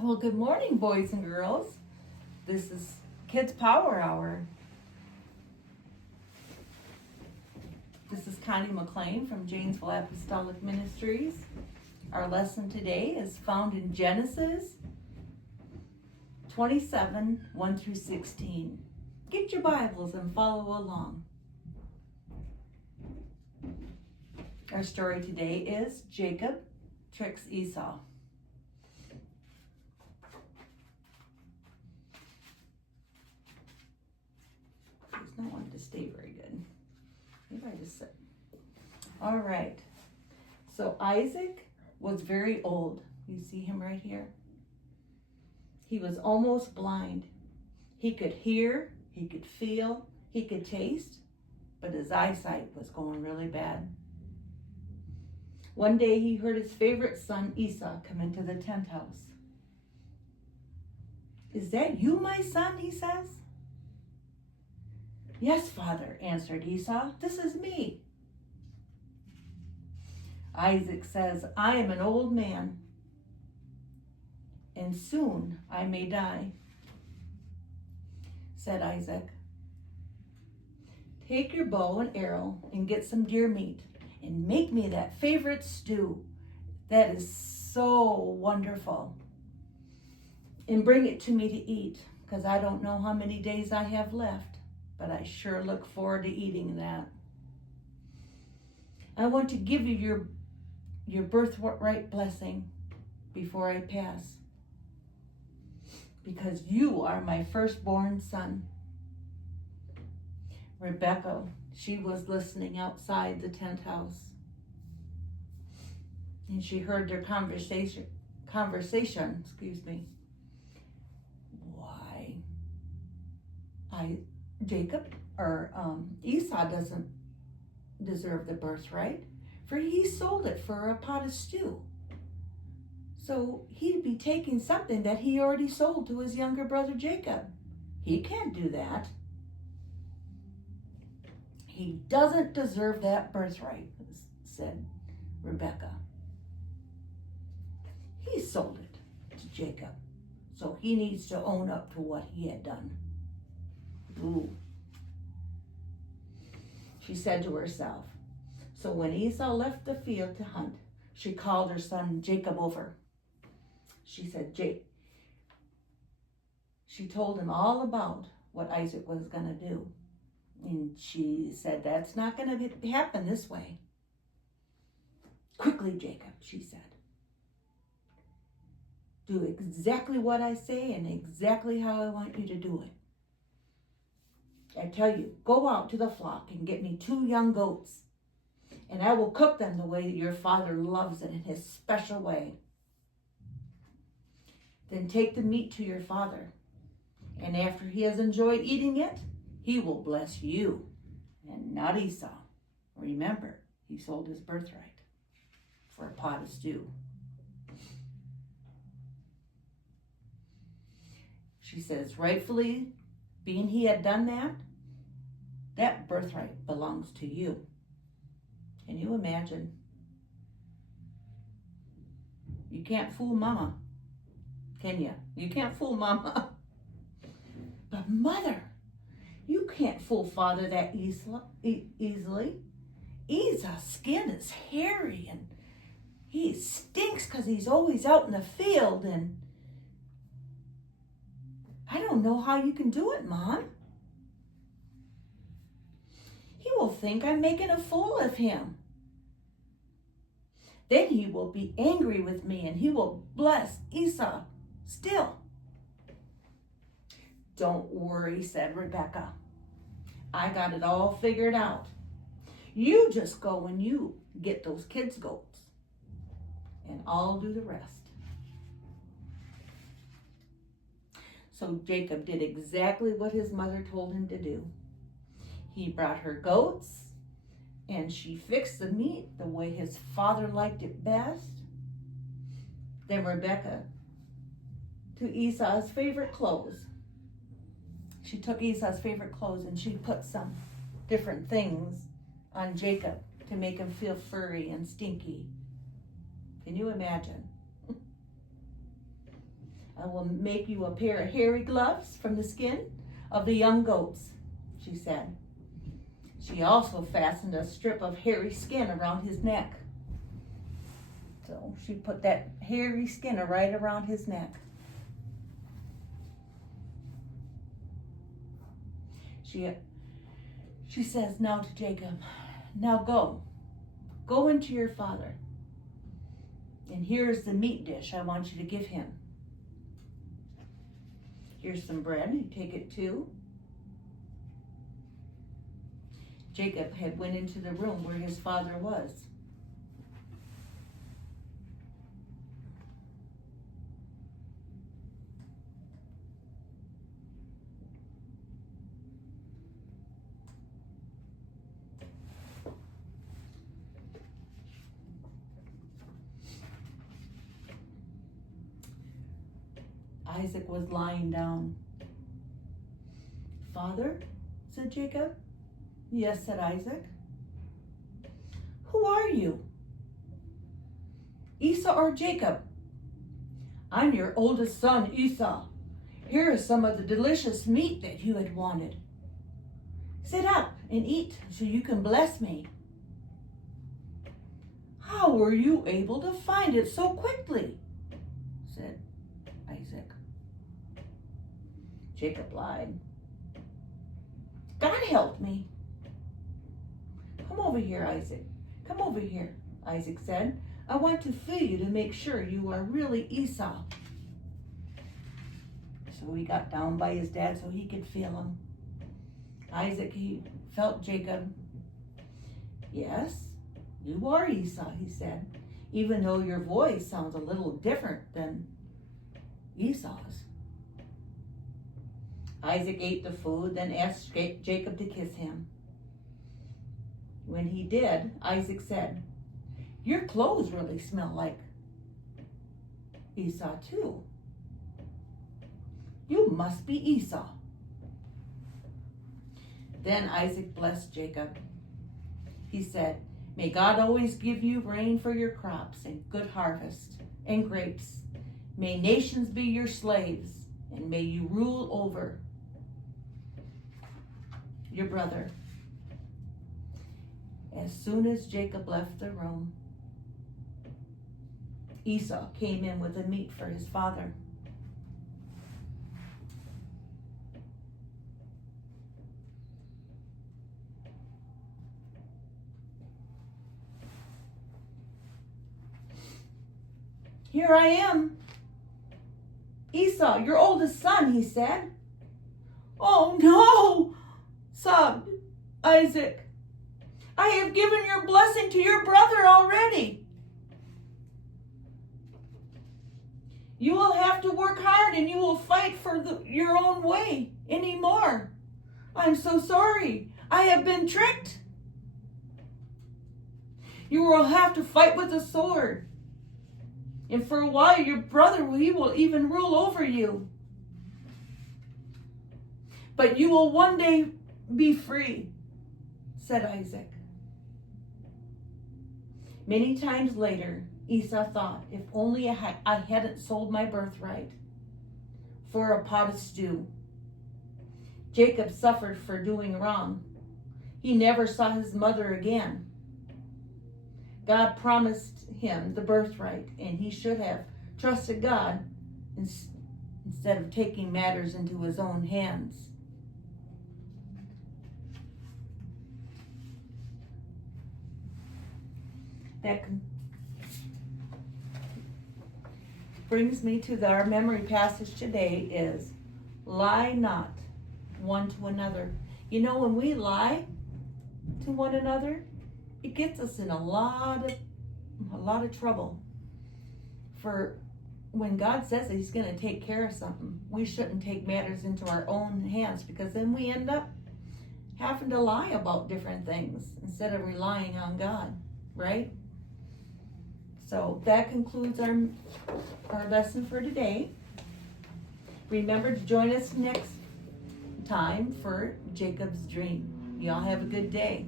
Well, good morning, boys and girls. This is Kids Power Hour. This is Connie McClain from Janesville Apostolic Ministries. Our lesson today is found in Genesis 27, 1 through 16. Get your Bibles and follow along. Our story today is Jacob tricks Esau. I wanted to stay very good. Maybe I just said. All right. So Isaac was very old. You see him right here? He was almost blind. He could hear, he could feel, he could taste, but his eyesight was going really bad. One day he heard his favorite son Esau come into the tent house. "Is that you, my son?" he says. "Yes, father," answered Esau. "This is me." Isaac says, "I am an old man, and soon I may die." Said Isaac, "Take your bow and arrow and get some deer meat and make me that favorite stew that is so wonderful. And bring it to me to eat, because I don't know how many days I have left. But I sure look forward to eating that. I want to give you your birthright blessing before I pass, because you are my firstborn son." Rebecca, she was listening outside the tent house, and she heard their conversation. Why, Jacob or Esau doesn't deserve the birthright, for he sold it for a pot of stew. So he'd be taking something that he already sold to his younger brother Jacob. He can't do that. "He doesn't deserve that birthright," said Rebecca. "He sold it to Jacob, so he needs to own up to what he had done." Ooh. She said to herself. So when Esau left the field to hunt, she called her son Jacob over. She said, she told him all about what Isaac was going to do. And she said, "That's not going to happen this way. Quickly, Jacob," she said. "Do exactly what I say and exactly how I want you to do it. I tell you, go out to the flock and get me 2 young goats, and I will cook them the way your father loves it, in his special way. Then take the meat to your father, and after he has enjoyed eating it, he will bless you and not Esau. Remember, he sold his birthright for a pot of stew." She says, rightfully, being he had done that birthright belongs to you. Can you imagine? You can't fool mama, can you? You can't fool mama. But mother, you can't fool father that easily. Esau's skin is hairy and he stinks because he's always out in the field, and I don't know how you can do it, Mom. He will think I'm making a fool of him. Then he will be angry with me and he will bless Esau still. "Don't worry," said Rebecca. "I got it all figured out. You just go and you get those kids' goats, and I'll do the rest." So Jacob did exactly what his mother told him to do. He brought her goats, and she fixed the meat the way his father liked it best. Then Rebecca took Esau's favorite clothes. She took Esau's favorite clothes and she put some different things on Jacob to make him feel furry and stinky. Can you imagine? I will make you a pair of hairy gloves from the skin of the young goats, she said. She also fastened a strip of hairy skin around his neck. So she put that hairy skin right around his neck. She says now to Jacob, now go into your father. And here's the meat dish I want you to give him. Here's some bread, you take it too. Jacob had went into the room where his father was. Isaac was lying down. Father, said Jacob. Yes, said Isaac. Who are you? Esau or Jacob? I'm your oldest son, Esau. Here is some of the delicious meat that you had wanted. Sit up and eat so you can bless me. How were you able to find it so quickly? Said Isaac. Jacob lied. God helped me. Come over here, Isaac. Come over here, Isaac said. I want to feel you to make sure you are really Esau. So he got down by his dad so he could feel him. Isaac, he felt Jacob. Yes, you are Esau, he said, even though your voice sounds a little different than Esau's. Isaac ate the food, then asked Jacob to kiss him. When he did, Isaac said, your clothes really smell like Esau too. You must be Esau. Then Isaac blessed Jacob. He said, may God always give you rain for your crops and good harvest and grapes. May nations be your slaves, and may you rule over your brother. As soon as Jacob left the room, Esau came in with the meat for his father. Here I am. Esau, your oldest son, he said. Oh no, sobbed Isaac. I have given your blessing to your brother already. You will have to work hard and you will fight for your own way anymore. I'm so sorry. I have been tricked. You will have to fight with a sword. And for a while, your brother, he will even rule over you. But you will one day be free, said Isaac. Many times later, Esau thought, if only I hadn't sold my birthright for a pot of stew. Jacob suffered for doing wrong. He never saw his mother again. God promised him the birthright, and he should have trusted God instead of taking matters into his own hands. That brings me to our memory passage today is, lie not one to another. You know, when we lie to one another, it gets us in a lot of trouble. For when God says that he's going to take care of something, we shouldn't take matters into our own hands, because then we end up having to lie about different things instead of relying on God, right? So that concludes our lesson for today. Remember to join us next time for Jacob's dream. Y'all have a good day.